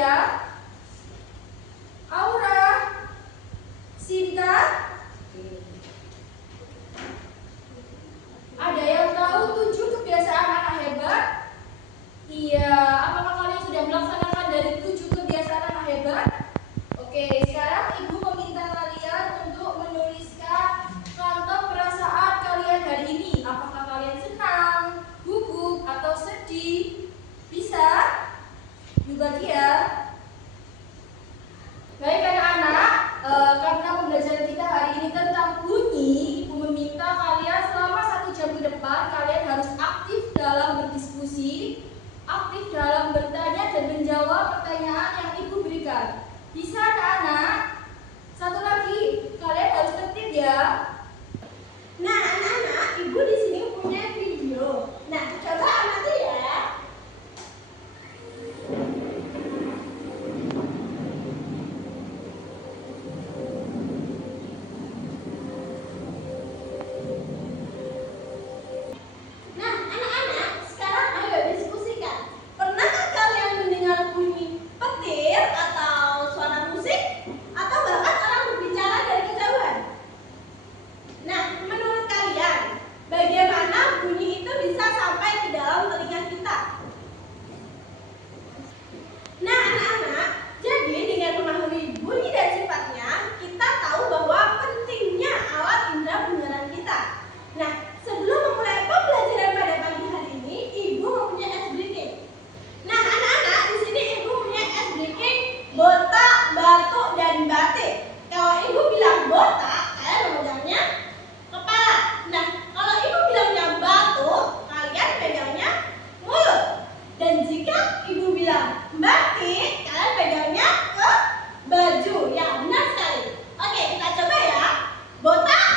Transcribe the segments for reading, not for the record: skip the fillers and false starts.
ya. Aura, Sinta, ada yang tahu 7 kebiasaan anak hebat? Iya, apakah kalian sudah melaksanakan dari 7 kebiasaan anak hebat? Oke, sekarang Ibu meminta kalian untuk menuliskan kantong perasaan kalian hari ini. Apakah kalian senang, gugup, atau sedih? Bisa? Dibagi ya. Baik anak-anak, karena pembelajaran kita hari ini tentang bunyi, Ibu meminta kalian selama 1 jam ke depan kalian harus aktif dalam berdiskusi, aktif dalam bertanya dan menjawab pertanyaan yang Ibu berikan. Bisa anak-anak? Satu lagi, kalian harus tertib ya. Nah anak-anak, Ibu di sini punya video. Nah coba amati ya. Nah anak-anak, sekarang ayo diskusikan. Pernahkah kalian mendengar bunyi petir atau suara musik? Atau bahkan orang berbicara dari kejauhan? Nah, menurut kalian, bagaimana bunyi itu bisa sampai ke dalam telinga kita? Nah, anak-anak, jadi dengan memahami bunyi dan sifatnya, kita tahu bahwa pentingnya alat indera pendengaran kita. Nah, sebelum memulai pembelajaran pada pagi hari ini, Ibu mempunyai ice breaking. Nah, anak-anak, di sini Ibu mempunyai ice breaking botak, batuk, dan batik. Kalau Ibu bilang botak, kalian memegangnya kepala. Nah, kalau Ibu bilangnya batuk, kalian pegangnya mulut. Dan jika Ibu bilang batik, kalian pegangnya ke baju. Ya, benar sekali. Oke, kita coba ya. Botak.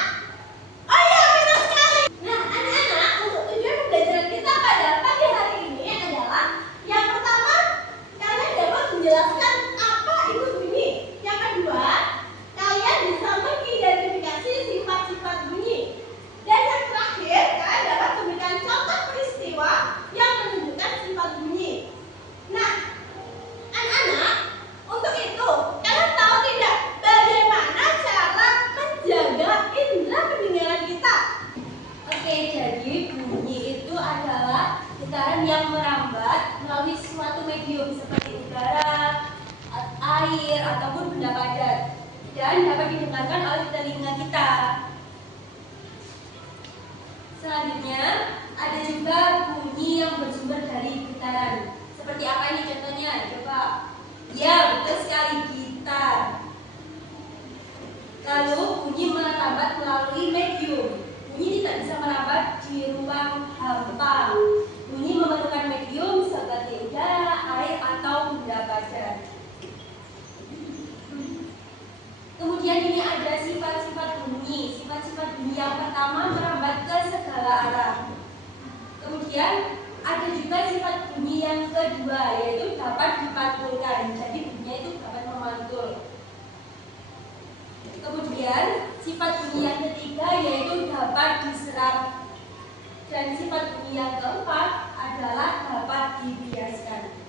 Oh iya, benar sekali. Nah, anak-anak, untuk tujuan pembelajaran kita pada pagi hari ini adalah yang pertama, kalian dapat menjelaskan apa itu bunyi. Yang kedua, kalian bisa mengidentifikasi sifat-sifat bunyi. Dan yang terakhir, kalian dapat memberikan contoh peristiwa yang menunjukkan sifat bunyi. Nah, anak-anak, untuk itu, kalian tahu tidak bagaimana cara menjaga indera pendengaran kita? Oke, jadi bunyi itu adalah getaran yang merambat melalui suatu medium seperti udara, air, ataupun benda padat dan dapat didengarkan oleh telinga kita. Selanjutnya, ada juga bunyi yang bersumber dari getaran. Seperti apa ini contohnya? Coba. Ya, betul sekali, gitar. Lalu bunyi merambat melalui medium. Bunyi tidak bisa merambat di ruang hampa. Bunyi memerlukan medium seperti udara, air, atau benda padat. Kemudian ini ada sifat-sifat bunyi. Sifat-sifat bunyi yang pertama merambat ke segala arah. Kemudian ada juga sifat bunyi yang kedua, yaitu dapat dipantulkan. Jadi bunyinya itu dapat memantul. Kemudian sifat bunyi yang ketiga yaitu dapat diserap. Dan sifat bunyi yang keempat adalah dapat dibiaskan.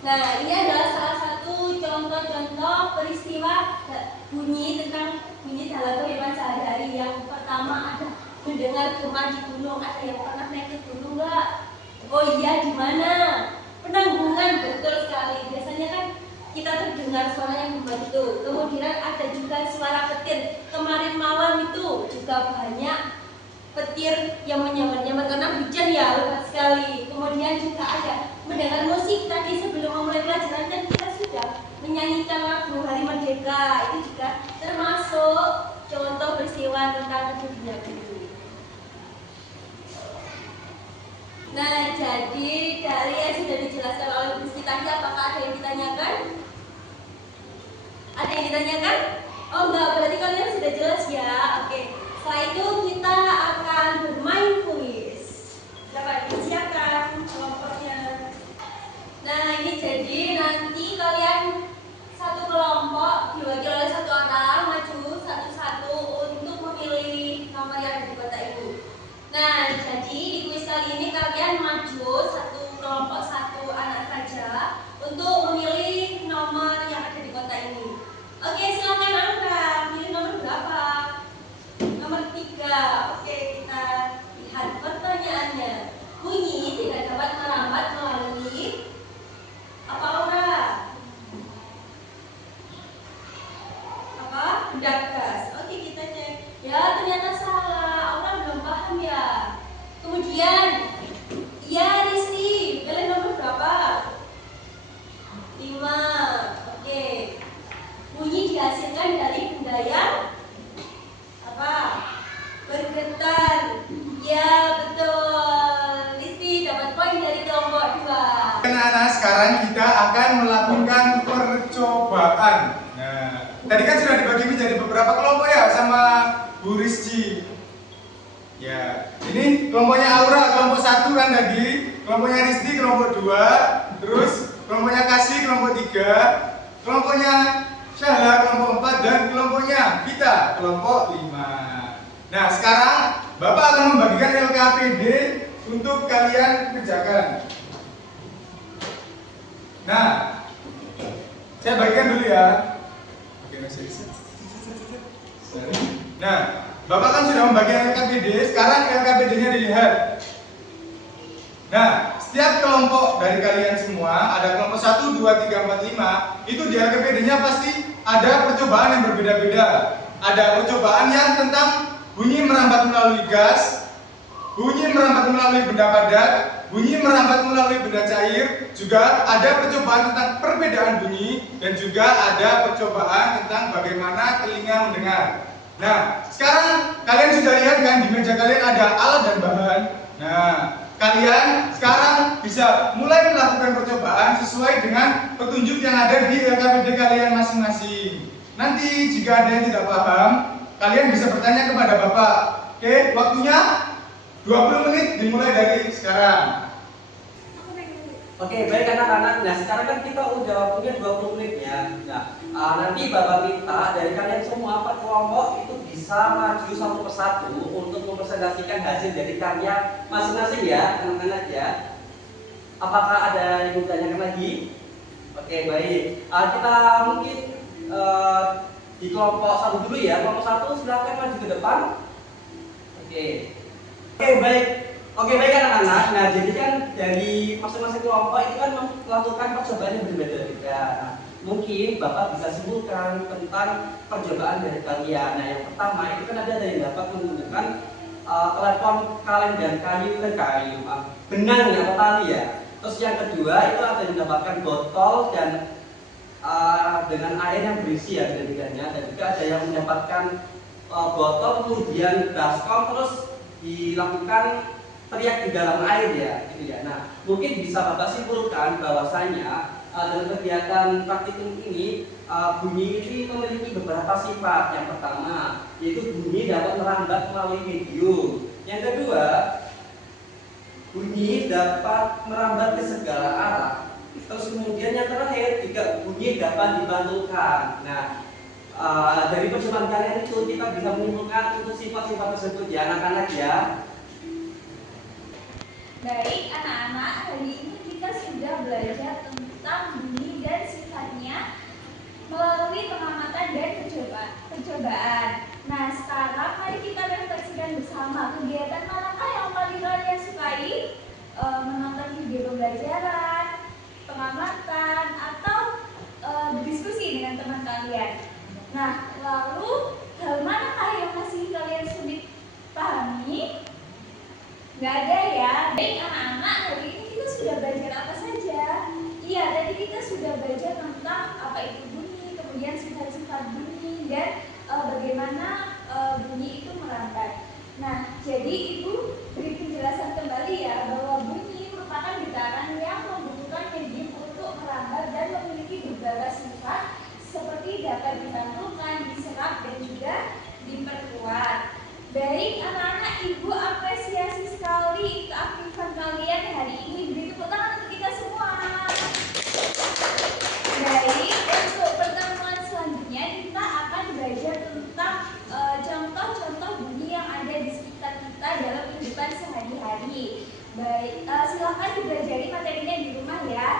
Nah, ini adalah salah satu contoh-contoh peristiwa bunyi tentang bunyi dalam kehidupan sehari-hari. Yang pertama ada mendengar gema di gunung. Ada yang pernah naik ke gunung nggak? Oh iya, di mana? Penanggungan, betul sekali. Biasanya kan kita terdengar suara yang membantu. Kemudian ada juga suara petir. Kemarin malam itu juga banyak petir yang menyamar-nyamar karena hujan ya, lebat sekali. Kemudian juga ada mendengar musik. Tadi sebelum memulai pelajaran kan kita sudah menyanyikan lagu Hari Merdeka. Itu juga termasuk contoh peristiwa tentang dunia ini. Nah, jadi dari yang sudah dijelaskan oleh Bu Siti tadi, apakah ada yang ditanyakan? Ada yang ditanyakan? Oh enggak, berarti kalian sudah jelas ya. Oke, setelah itu kita akan bermain kuis. Dapat disiapkan kelompoknya. Nah, ini jadi nanti kalian satu kelompok dibagi oleh satu orang, maju satu-satu untuk memilih nomor yang ada di kotak ini. Nah, jadi di kuis kali ini kalian maju satu kelompok satu anak saja untuk memilih percobaan. Nah, tadi kan sudah dibagi menjadi beberapa kelompok ya sama Bu Rizky. Ya, ini kelompoknya Aura, kelompok 1 kan tadi, kelompoknya Rizky, kelompok 2, terus kelompoknya Kasih, kelompok 3, kelompoknya Syahla, kelompok 4, dan kelompoknya Vita, kelompok 5. Nah, sekarang Bapak akan membagikan LKPD untuk kalian kerjakan. Nah, saya bagikan dulu ya. Oke, masih. Nah, Bapak kan sudah membagikan LKPD, sekarang LKPD-nya dilihat. Nah, setiap kelompok dari kalian semua, ada kelompok 1, 2, 3, 4, 5, itu di LKPD-nya pasti ada percobaan yang berbeda-beda. Ada percobaan yang tentang bunyi merambat melalui gas, bunyi merambat melalui benda padat, bunyi merambat melalui benda cair, juga ada percobaan tentang perbedaan bunyi, dan juga ada percobaan tentang bagaimana telinga mendengar. Nah, sekarang kalian sudah lihat kan di meja kalian ada alat dan bahan. Nah, kalian sekarang bisa mulai melakukan percobaan sesuai dengan petunjuk yang ada di LKPD kalian masing-masing. Nanti jika ada yang tidak paham, kalian bisa bertanya kepada Bapak. Oke, waktunya 20 menit dimulai dari sekarang. Oke, baik anak-anak. Nah, sekarang kan kita udah waktunya 20 menit ya. Nah, nanti Bapak minta dari kalian semua per kelompok itu bisa maju satu persatu untuk mempresentasikan hasil dari karya masing-masing ya, anak-anak ya. Apakah ada yang mau ditanyakan lagi? Oke, baik. Kita mungkin di kelompok 1 dulu ya. Kelompok 1 silakan maju ke depan. Oke. Oke, baik. Oke, baik anak-anak. Nah, jadi kan dari masing-masing kelompok itu kan melakukan percobaan yang berbeda-beda. Nah, mungkin Bapak bisa simpulkan tentang percobaan dari kalian. Nah, yang pertama itu kan ada yang dapat menggunakan telepon kalender kayu benang atau tali ya. Terus yang kedua itu ada yang mendapatkan botol dan dengan air yang berisi ya ketiganya, dan juga ada yang mendapatkan botol kemudian baskom terus dilakukan teriak di dalam air ya, gitu ya. Nah, mungkin bisa Bapak simpulkan bahwasanya dalam kegiatan praktikum ini bunyi ini memiliki beberapa sifat. Yang pertama yaitu bunyi dapat merambat melalui medium. Yang kedua, bunyi dapat merambat ke segala arah. Terus kemudian yang terakhir juga bunyi dapat dipantulkan. Nah, dari percobaan kalian itu kita bisa menyimpulkan untuk sifat-sifat tersebut ya anak-anak ya. Baik anak-anak, hari ini kita sudah belajar tentang bunyi dan sifatnya melalui pengamatan dan percobaan. Nah, sekarang mari kita refleksikan bersama kegiatan manakah yang paling kalian sukai? Menonton video pembelajaran, pengamatan, atau berdiskusi dengan teman kalian. Nah, lalu hal manakah yang masih kalian sulit pahami? Nggak ada ya. Baik anak-anak, hari ini kita sudah belajar apa saja? Iya, tadi kita sudah belajar tentang apa itu bunyi, kemudian sifat-sifat bunyi, dan bagaimana bunyi itu merambat. Nah, jadi Ibu beri penjelasan kembali ya, bahwa bunyi merupakan getaran yang membutuhkan medium untuk merambat dan memiliki beberapa sifat seperti dapat dipantulkan, diserap, dan juga diperkuat. Baik anak-anak, Ibu apresiasi sekali keaktifan kalian hari ini. Beri tepuk tangan untuk kita semua. Baik, untuk pertemuan selanjutnya kita akan belajar tentang contoh-contoh bunyi yang ada di sekitar kita dalam kehidupan sehari-hari. Baik, silakan dipelajari materinya di rumah ya.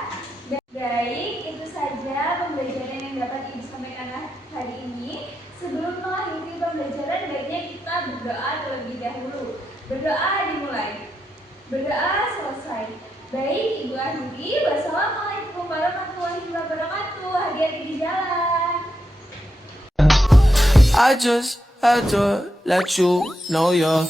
Baik, itu saja pembelajaran yang dapat Ibu sampaikan hari ini. Sebelum mengakhiri pembelajaran, baiknya kita berdoa terlebih dahulu. Berdoa dimulai. Berdoa selesai. Baik, Ibu akhiri. Wassalamualaikum warahmatullahi wabarakatuh. Hati-hati di jalan. I just had to let you know you're